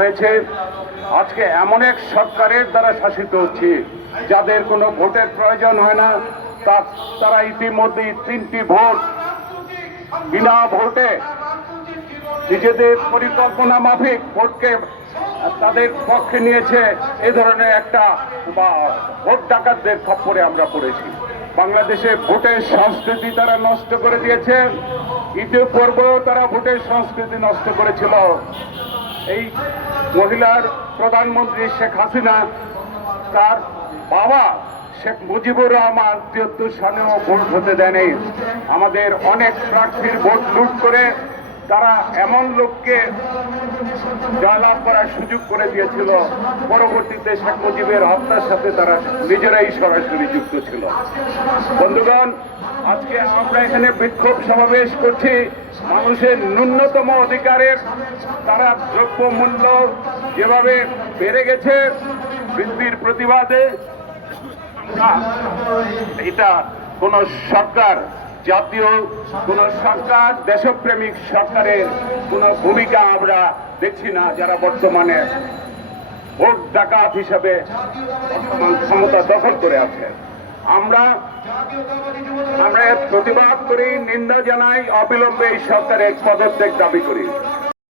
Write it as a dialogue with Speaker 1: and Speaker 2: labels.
Speaker 1: হয়েছে। আজকে এমন এক সরকারের দ্বারা শাসিত হচ্ছে, যাদের কোনো ভোটের প্রয়োজন হয় না। তারা ইতিমধ্যে তিনটি ভোট বিনা ভোটে নিজেদের পরিকল্পনা মাফিক ভোটকে তাদের পক্ষে নিয়েছে। এ ধরনের একটা বা ভোট ডাকাতদের খপ্পরে আমরা পড়েছি। বাংলাদেশে ভোটের সংস্কৃতি তারা নষ্ট করে দিয়েছে। ইতিপূর্বেও তারা ভোটের সংস্কৃতি নষ্ট করেছিল। এই মহিলার প্রধানমন্ত্রী শেখ হাসিনা, তার বাবা শেখ মুজিবুর রহমান তিয়াত্তর সালেও ভোট হতে দেয়নি। আমাদের অনেক প্রার্থীর ভোট লুট করে তারা এমন লোককে জয়লাভ করার সুযোগ করে দিয়েছিল। পরবর্তীতে শেখ মুজিবের হত্যার সাথে তারা নিজেরাই সরাসরি যুক্ত ছিল। বন্ধুগণ, আজকে আমরা এখানে বিক্ষোভ সমাবেশ করছি। মানুষের ন্যূনতম অধিকারের, তারা দ্রব্য মূল্য যেভাবে বেড়ে গেছে, বৃদ্ধির প্রতিবাদে এটা কোন সরকার জাতীয় কোন সরকার, দেশপ্রেমিক সরকারের কোন ভূমিকা আমরা দেখছি না, যারা বর্তমানে ভোট ডাকাত হিসাবে ক্ষমতা দখল করে আছে। আমরা আমরা প্রতিবাদ করি, নিন্দা জানাই, অবিলম্বে এই সরকারের পদত্যাগ দাবি করি।